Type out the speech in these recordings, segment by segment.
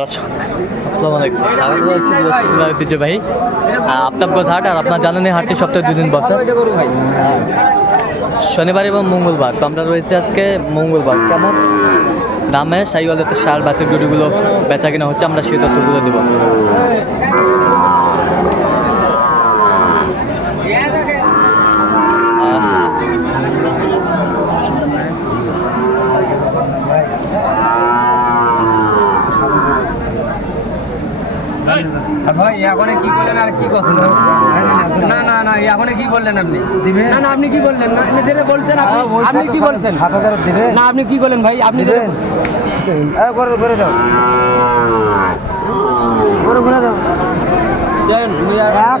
দর্শক, আসসালামু আলাইকুম। হাট আর আপনার জানেন হাটটি সপ্তাহে দুদিন বসে। শনিবার এবং মঙ্গলবার। তো আমরা রয়েছে আজকে মঙ্গলবার। কেমন? দামে সাইওয়ালেতে সার বাচ্চার গরুগুলো বেচা কিনা হচ্ছে, আমরা সেই তথ্যগুলো দেবো। ভাই এখন কি বললেন আর কি করছেন? না না না এখন কি বললেন আপনি? না না আপনি কি বললেন? না যেটা বলছেন আপনি আপনি কি বলছেন? সাত হাজার দিবে। না আপনি কি বলেন ভাই? আপনি দেবেন করে করে দাও করে করে দাও দেন এক জায়গায়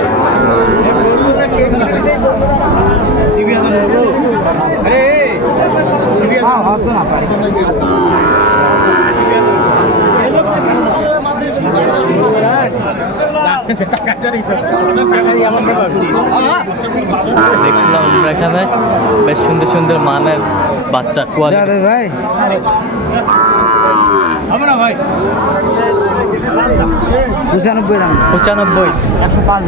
আমরা এখানে বেশ সুন্দর সুন্দর মানের বাচ্চা যা কোয়ালিটি দেবে ভাই। পঁচানব্বই দাম। পঁচানব্বই। একশো পাঁচ।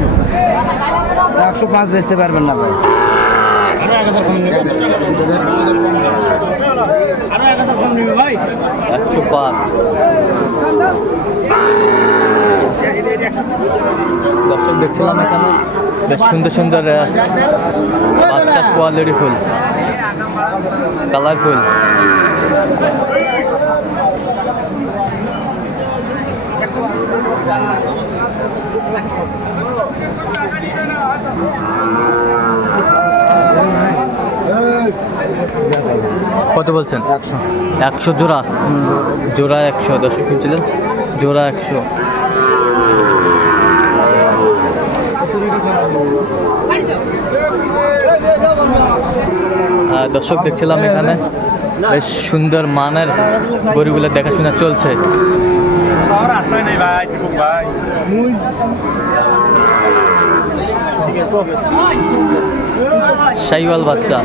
একশো পাঁচ বেচতে পারবেন না ভাই। একশো পাঁচ। দর্শক দেখছিলাম এখানে বেশ সুন্দর সুন্দর বাচ্চা কোয়ালিটি ফুল কালারফুল কত বলছেন? একশো। একশো জোড়া? জোড়া একশো দর্শক শুনছিলেন? জোড়া একশো। দর্শক দেখছিলাম এখানে। বেশ সুন্দর মানের গরুগুলো দেখাশোনা চলছে। সব রাস্তায় নেই ভাই ভাই সাইওয়াল বাচ্চা।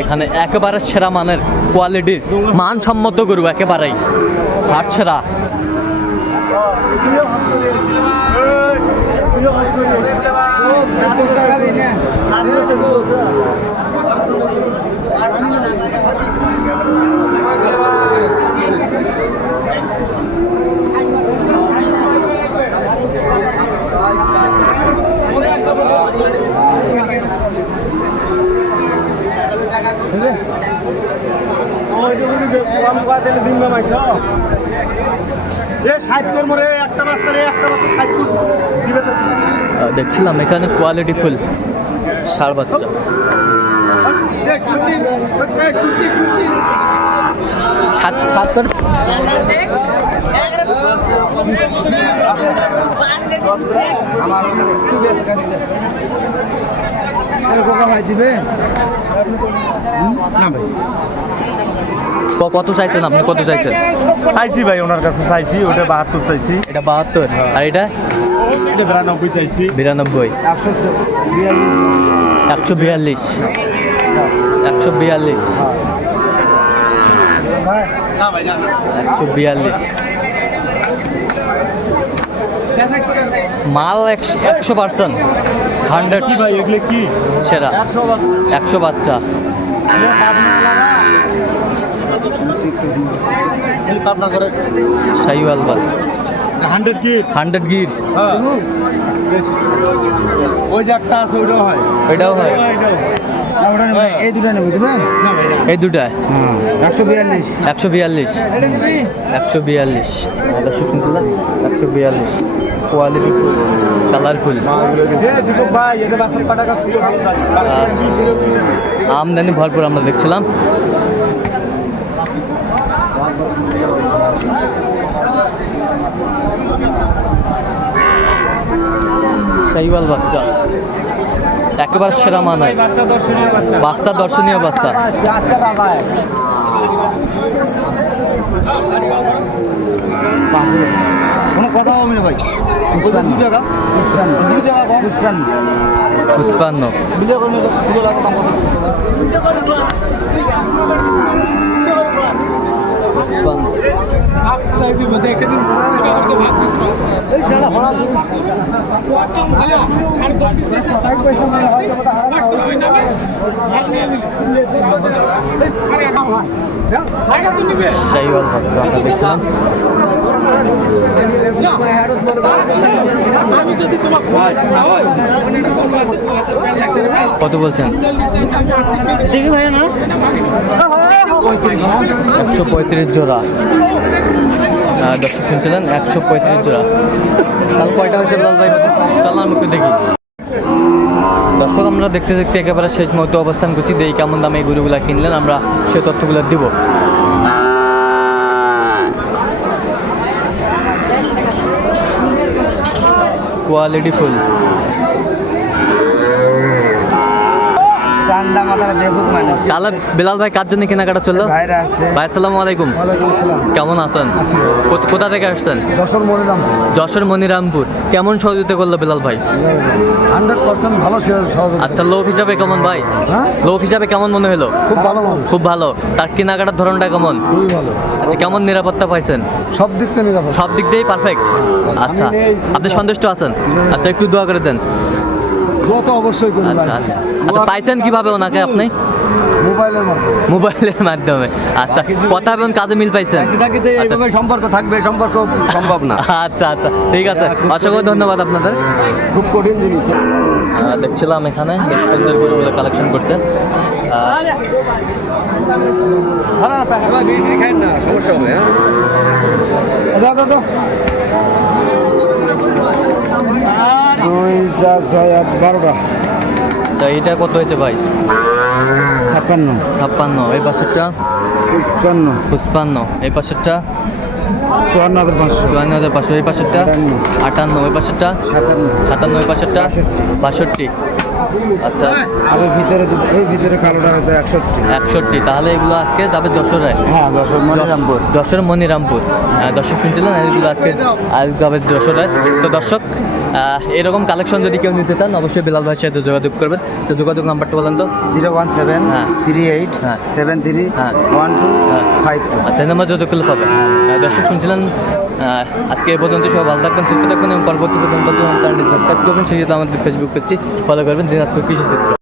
এখানে একেবারে সেরা মানের কোয়ালিটির মানসম্মত গরু একেবারেই। হাট সেরা ষাট তোর মরে একটা বাচ্চা রে একটা বাচ্চা ষাট তোর দিবে তো দেখছিলাম এখানে কোয়ালিটি ফুল সার বাচ্চা। সাত দিবেন? না ভাই। কত চাইছেন আপনি? কত চাইছেন? চাইছি ভাই ওনার কাছে চাইছি ওটা বাহাত্তর চাইছি। এটা বাহাত্তর? আর এটা? বিরানব্বই চাইছি। বিরানব্বই। একশো বিয়াল্লিশ। একশো বিয়াল্লিশ। একশো বিয়াল্লিশ। মাল একশো একশো পার্সেন্ট। হান্ড্রেড। সেরা। একশো বাচ্চা। পাবনা করে সাইওয়াল বাচ্চা হান্ড্রেড হান্ড্রেড গির। হ্যাঁ। ওই যে একটা আছে ওইটাও হয়। হয়। এই দুটো নেব দিবেন এই হ্যাঁ একশো বিয়াল্লিশ। একশো বিয়াল্লিশ। একশো বিয়াল্লিশ। দর্শক একশো বিয়াল্লিশ। কোয়ালিটি কালারফুল আমদানি ভরপুর আমরা দেখছিলাম। সাইবাল বাচ্চা। একেবারে সেরা মানায় বাচ্চা দর্শনীয় বাচ্চা। কোনো কথা হবে না ভাই। পুষ্পান্ন। কত বাচ্চা আমরা দেখছিলাম কত বলছেন? দেখি ভাই না। একশো পঁয়ত্রিশ জোড়া। আহ, দর্শক শুনছিলেন একশো পঁয়ত্রিশ জোড়া। তাহলে কয়টা হয়েছে লাল ভাই? চল আমি একটু দেখি। দর্শক আমরা দেখতে দেখতে একেবারে শেষ মতো অবস্থান করছি। দেখি কেমন দামে এই গরুগুলা কিনলেন আমরা সেই তথ্যগুলো দিব। কোয়ালিটি ফুল তাহলে বিলাল ভাই কার জন্য কেনাকাটা চলল? ভাই আসসালামু আলাইকুম। কেমন আছেন? কোথা- থেকে আসছেন? যশোর মনিরামপুর। কেমন সহযোগিতা করল বিলাল ভাই? হান্ড্রেড পার্সেন্ট ভালো আচ্ছা লোক হিসাবে কেমন ভাই? হ্যাঁ? লোক হিসাবে কেমন মনে হলো? খুব ভালো খুব ভালো। তার কেনাকাটার ধরনটা কেমন? খুবই ভালো। আচ্ছা কেমন নিরাপত্তা পাইছেন? সব দিক থেকে সব দিক দিয়েই পারফেক্ট আচ্ছা আপনি সন্তুষ্ট আছেন? আচ্ছা একটু দোয়া করে দেন। তো অবশ্যই আচ্ছা আচ্ছা। আচ্ছা পাইছেন কীভাবে ওনাকে আপনি? মোবাইলের মাধ্যমে। মোবাইলের মাধ্যমে। আচ্ছা কথা এবং কাজে মিল পাইছেন? থাকিতে এইভাবে সম্পর্ক থাকবে সম্পর্ক সম্ভব না। আচ্ছা আচ্ছা ঠিক আছে। অসংখ্য ধন্যবাদ আপনাদের। খুব কঠিন জিনিস। দেখছিলাম এখানে বেশ সুন্দর গরুগুলো কালেকশন করছে। সমস্যা হবে হ্যাঁ? দুই চার ছয় আট বারোটা। আচ্ছা এটা কত হয়েছে ভাই? ছাপ্পান্ন। ছাপ্পান্ন। এই পাশেরটা? পঁচপান্ন। পুষ্পান্ন এই পাশেরটা? চুয়ান্ন হাজার পাঁচশো। চুয়ান্ন হাজার পাঁচশো। এই পাশেরটা? আটান্ন। ওই পাশেরটা? সাতান্ন। সাতান্ন। ওই পাশেরটা? বাষট্টি। আচ্ছা। আর ওই ভিতরে এই ভিতরে কালোটা হয়তো একষট্টি। একষট্টি। তাহলে এগুলো আজকে যাবে যশোরে? হ্যাঁ যশোর মনিরামপুর। যশোর মনিরামপুর। আহ, দর্শক শুনছিলেন এগুলো আজকে আজ যাবে যশোরে। তো দর্শক এরকম কালেকশন যদি কেউ নিতে চান অবশ্যই বিলাল ভাইয়ের সাথে যোগাযোগ করবেন। তো যোগাযোগ নাম্বারটা বলেন তো। জিরো ওয়ান সেভেন হ্যাঁ। থ্রি এইট হ্যাঁ। সেভেন থ্রি হ্যাঁ। ওয়ান টু হ্যাঁ। Five two. আচ্ছা নাম্বার যোগাযোগ করলে পাবেন। দর্শক শুনছিলেন আজকে এ পর্যন্ত সবাই ভালো থাকবেন সুস্থ থাকবেন এবং পরবর্তী পর্যন্ত চ্যানেলটি সাবস্ক্রাইব করবেন। সেই সাথে আমাদের ফেসবুক পেজটি ফলো করবেন। দিনাজপুর কৃষি চিত্র